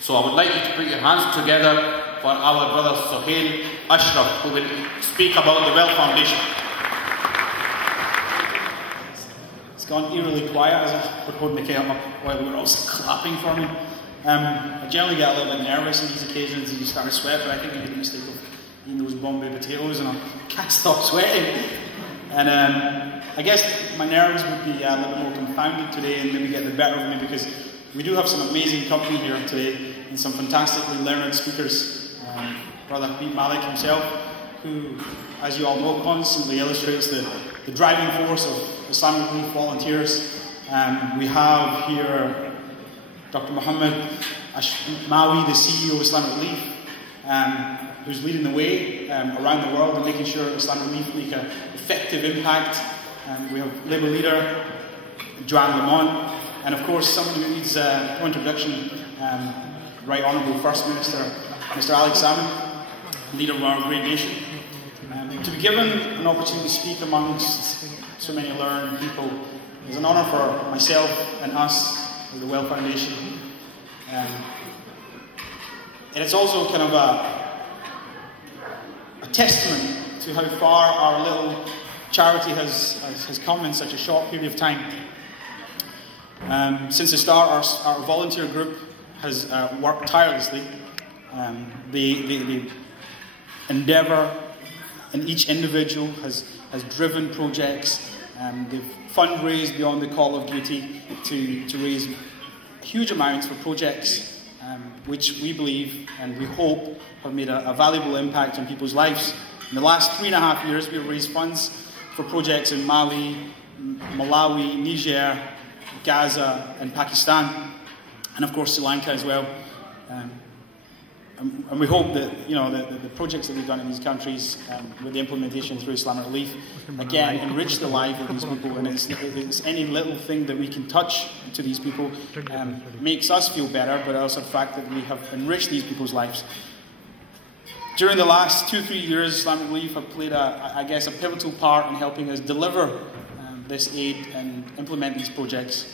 So I would like you to put your hands together for our brother Sohail Ashraf, who will speak about the Well Foundation. It's gone eerily quiet as I was holding the camera up while we were all clapping for me. I generally get a little bit nervous on these occasions and you start to sweat, but I think I made the mistake of eating those Bombay potatoes and I can't stop sweating. And I guess my nerves would be a little bit more confounded today and maybe get the better of me, because we do have some amazing company here today and some fantastically learned speakers. Brother Habib Malik himself, who, as you all know, constantly illustrates the driving force of Islamic Relief volunteers. We have here Dr. Muhammad Mawi, the CEO of Islamic Relief, who's leading the way around the world and making sure Islamic Relief make an effective impact. We have Labour leader Joanne Lamont, and of course someone who needs no introduction, Right Honourable First Minister Mr. Alex Salmon, leader of our great nation. To be given an opportunity to speak amongst so many learned people is an honour for myself and us at the Well Foundation. And it's also kind of a testament to how far our little charity has come in such a short period of time. Since the start, our volunteer group has worked tirelessly. The endeavour in each individual has driven projects. They've fundraised beyond the call of duty to raise huge amounts for projects which we believe and we hope have made a valuable impact on people's lives. In the last 3.5 years, we've raised funds for projects in Mali, Malawi, Niger, Gaza, and Pakistan, and of course Sri Lanka as well. And we hope that the projects that we've done in these countries, with the implementation through Islamic Relief, again enrich the life of these people. And it's any little thing that we can touch to these people makes us feel better, but also the fact that we have enriched these people's lives. During the last 2-3 years, Islamic Relief have played a pivotal part in helping us deliver this aid and implement these projects.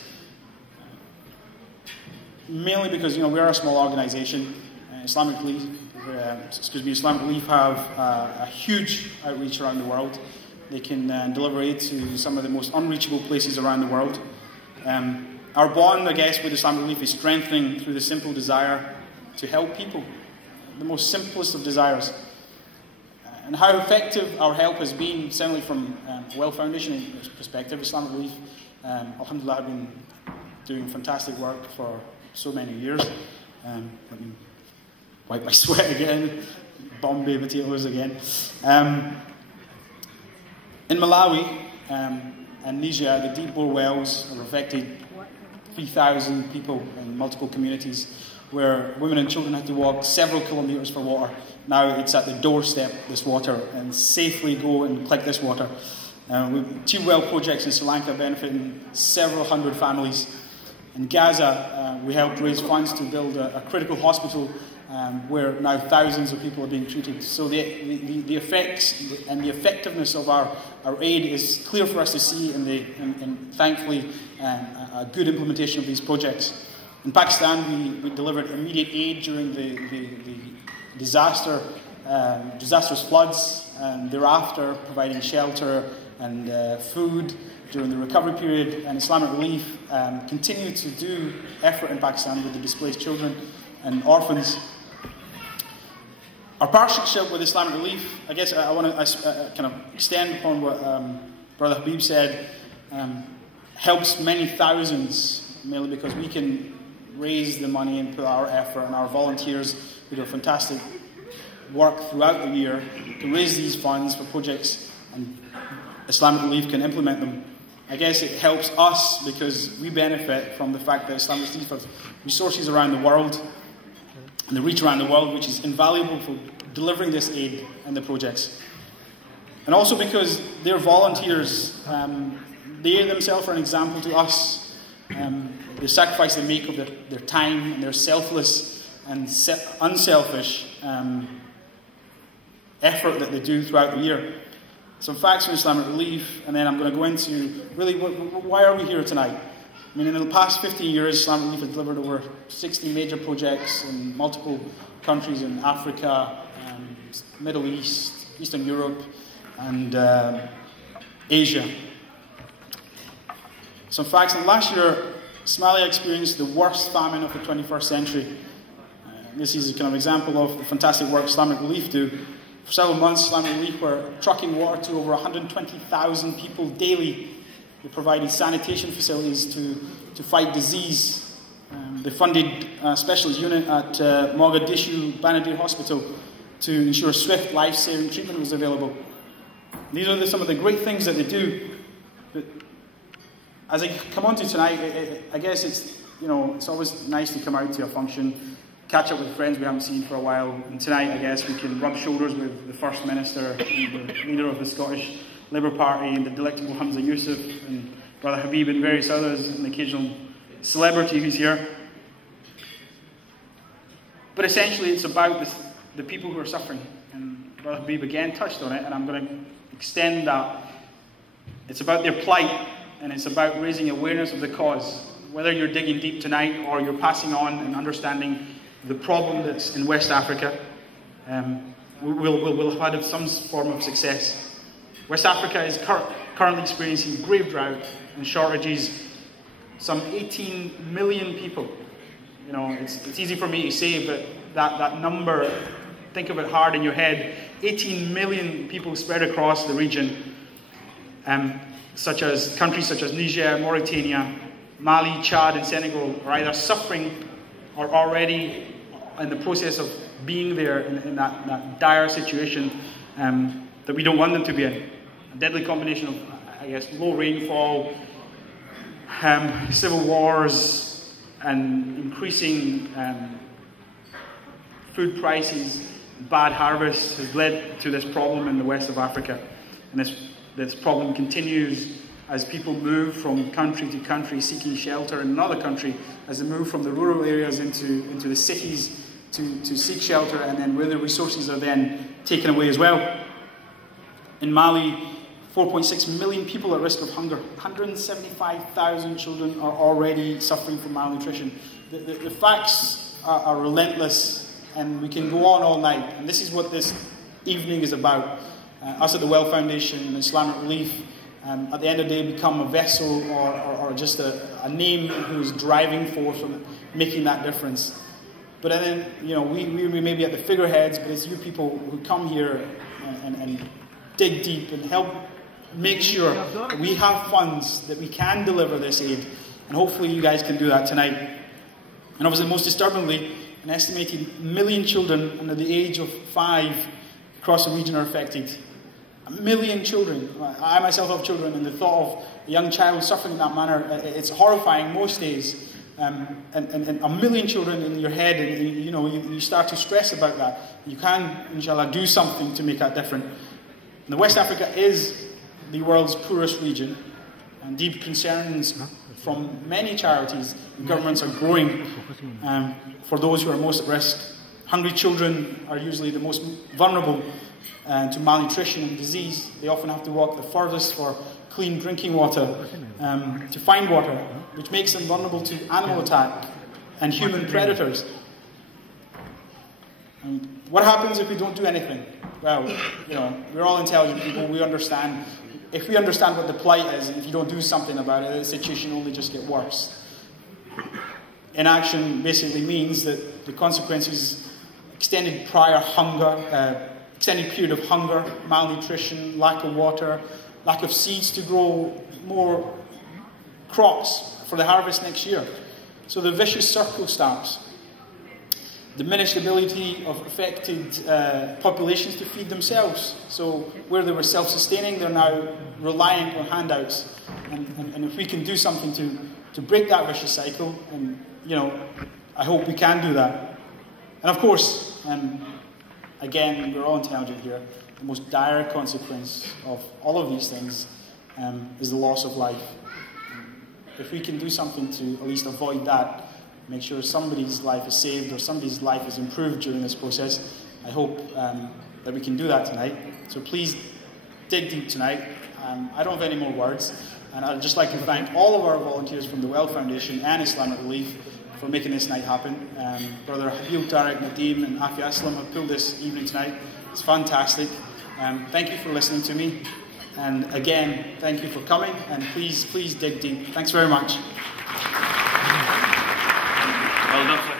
Mainly because we are a small organisation. Islamic Relief have a huge outreach around the world. They can deliver aid to some of the most unreachable places around the world. Our bond, with Islamic Relief is strengthening through the simple desire to help people, the most simplest of desires. And how effective our help has been, certainly from Well Foundation perspective, Islamic Relief, alhamdulillah, have been doing fantastic work for so many years. Wipe my sweat again, Bombay potatoes again. In Malawi and Niger, the deep bore wells have affected 3,000 people in multiple communities, where women and children had to walk several kilometres for water. Now it's at the doorstep, this water, and safely go and collect this water. With 2 well projects in Sri Lanka benefiting several hundred families. In Gaza, we helped raise funds to build a critical hospital where now thousands of people are being treated. So the effects and the effectiveness of our aid is clear for us to see, and thankfully a good implementation of these projects. In Pakistan, we delivered immediate aid during the disastrous floods, and thereafter providing shelter and food during the recovery period. And Islamic Relief continued to do effort in Pakistan with the displaced children and orphans. Our partnership with Islamic Relief, I want to kind of extend upon what Brother Habib said, helps many thousands, mainly because we can raise the money and put our effort, and our volunteers who do fantastic work throughout the year to raise these funds for projects, and Islamic Relief can implement them. It helps us because we benefit from the fact that Islamic Relief has resources around the world and the reach around the world, which is invaluable for delivering this aid and the projects. And also because they're volunteers, they themselves are an example to us. The sacrifice they make of their time and their selfless and unselfish effort that they do throughout the year. Some facts from Islamic Relief, and then I'm going to go into really why are we here tonight. I mean, in the past 15 years, Islamic Relief has delivered over 60 major projects in multiple countries in Africa, Middle East, Eastern Europe, and Asia. Some facts. Last year, Somalia experienced the worst famine of the 21st century. This is a kind of example of the fantastic work Islamic Relief do. For several months, Islamic Relief were trucking water to over 120,000 people daily. They provided sanitation facilities to fight disease. They funded a specialist unit at Mogadishu Banadir Hospital to ensure swift life-saving treatment was available. These are some of the great things that they do. But as I come on to tonight, I guess it's always nice to come out to a function, catch up with friends we haven't seen for a while. And tonight, I guess, we can rub shoulders with the First Minister, and the leader of the Scottish Labour Party, and the delectable Hamza Yusuf, and Brother Habib, and various others, and the occasional celebrity who's here. But essentially, it's about the people who are suffering. And Brother Habib again touched on it, and I'm going to extend that. It's about their plight, and it's about raising awareness of the cause. Whether you're digging deep tonight or you're passing on and understanding the problem that's in West Africa, we'll have had some form of success. West Africa is currently experiencing grave drought and shortages. Some 18 million people. It's easy for me to say, but that number, think of it hard in your head. 18 million people spread across the region, countries such as Niger, Mauritania, Mali, Chad, and Senegal are either suffering or already in the process of being there in that dire situation that we don't want them to be in. A deadly combination of, I guess, low rainfall, civil wars, and increasing food prices, bad harvests has led to this problem in the west of Africa. And this problem continues as people move from country to country seeking shelter in another country, as they move from the rural areas into the cities to seek shelter, and then where the resources are then taken away as well. In Mali, 4.6 million people at risk of hunger. 175,000 children are already suffering from malnutrition. The facts are relentless, and we can go on all night. And this is what this evening is about. Us at the Well Foundation and Islamic Relief, at the end of the day, become a vessel or just a name who's driving force on making that difference. But then, we may be at the figureheads, but it's you people who come here and dig deep and help make sure that we have funds, that we can deliver this aid. And hopefully you guys can do that tonight. And obviously, most disturbingly, an estimated 1 million children under the age of 5 across the region are affected. 1 million children. I myself have children, and the thought of a young child suffering in that manner, it's horrifying most days. And 1 million children in your head, and you start to stress about that. You can, inshallah, do something to make that different. And West Africa is the world's poorest region, and deep concerns from many charities and governments are growing for those who are most at risk. Hungry children are usually the most vulnerable to malnutrition and disease. They often have to walk the furthest for clean drinking water, to find water, which makes them vulnerable to animal attack and human predators. And what happens if we don't do anything? Well, we're all intelligent people. We understand. If we understand what the plight is, and if you don't do something about it, the situation will only just get worse. Inaction basically means that the consequences, extended period of hunger, malnutrition, lack of water, lack of seeds to grow more crops for the harvest next year. So the vicious circle starts. Diminished ability of affected populations to feed themselves. So where they were self-sustaining, they're now reliant on handouts. And if we can do something to break that vicious cycle, and I hope we can do that. And of course, again, we're all intelligent here, the most dire consequence of all of these things is the loss of life. If we can do something to at least avoid that, make sure somebody's life is saved or somebody's life is improved during this process, I hope that we can do that tonight. So please dig deep tonight. I don't have any more words. And I'd just like to thank all of our volunteers from the Well Foundation and Islamic Relief for making this night happen. Brother Habil, Tariq, Nadeem and Afi Aslam have pulled this evening tonight. It's fantastic. Thank you for listening to me. And again, thank you for coming, and please dig deep. Thanks very much. Well done.